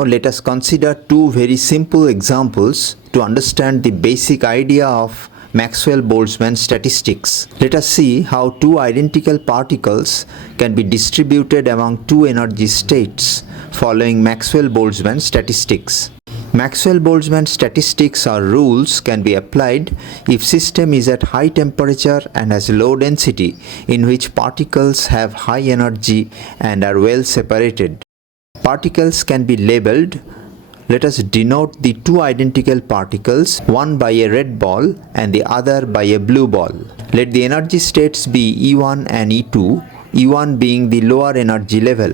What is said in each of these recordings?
Now let us consider two very simple examples to understand the basic idea of Maxwell Boltzmann statistics. Let us see how two identical particles can be distributed among two energy states following Maxwell Boltzmann statistics. Maxwell Boltzmann statistics or rules can be applied if system is at high temperature and has low density, in which particles have high energy and are well separated. Particles can be labeled. Let us denote the two identical particles, one by a red ball and the other by a blue ball. Let the energy states be E1 and E2, E1 being the lower energy level.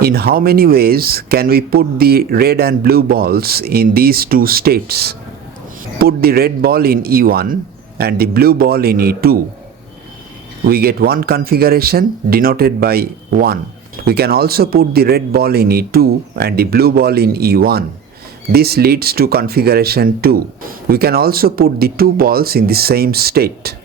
In how many ways can we put the red and blue balls in these two states? Put the red ball in E1 and the blue ball in E2. We get one configuration denoted by 1. We can also put the red ball in E2 and the blue ball in E1. This leads to configuration 2. We can also put the two balls in the same state.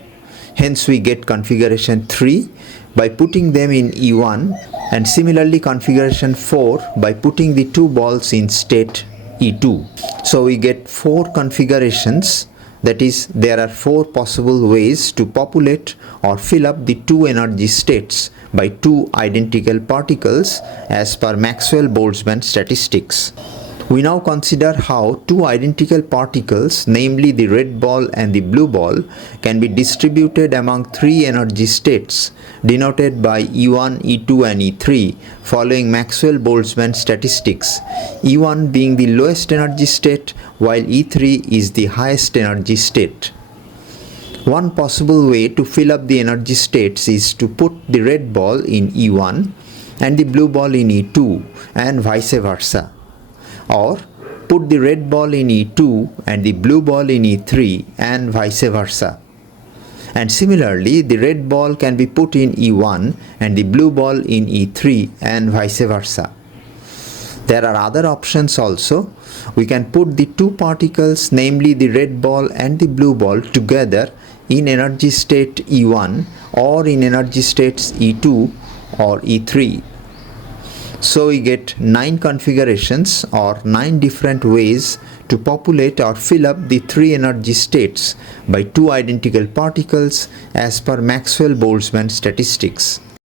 Hence we get configuration 3 by putting them in E1, and similarly configuration 4 by putting the two balls in state E2. So we get 4 configurations. That is, there are 4 possible ways to populate or fill up the two energy states by two identical particles as per Maxwell Boltzmann statistics. We now consider how two identical particles, namely the red ball and the blue ball, can be distributed among 3 energy states denoted by E1, E2 and E3 following Maxwell Boltzmann statistics, E1 being the lowest energy state while E3 is the highest energy state. One possible way to fill up the energy states is to put the red ball in E1 and the blue ball in E2 and vice versa. Or put the red ball in E2 and the blue ball in E3 and vice versa. And similarly, the red ball can be put in E1 and the blue ball in E3 and vice versa. There are other options also. We can put the two particles, namely the red ball and the blue ball, together in energy state E1 or in energy states E2 or E3. So we get 9 configurations or 9 different ways to populate or fill up the 3 energy states by two identical particles as per Maxwell Boltzmann statistics.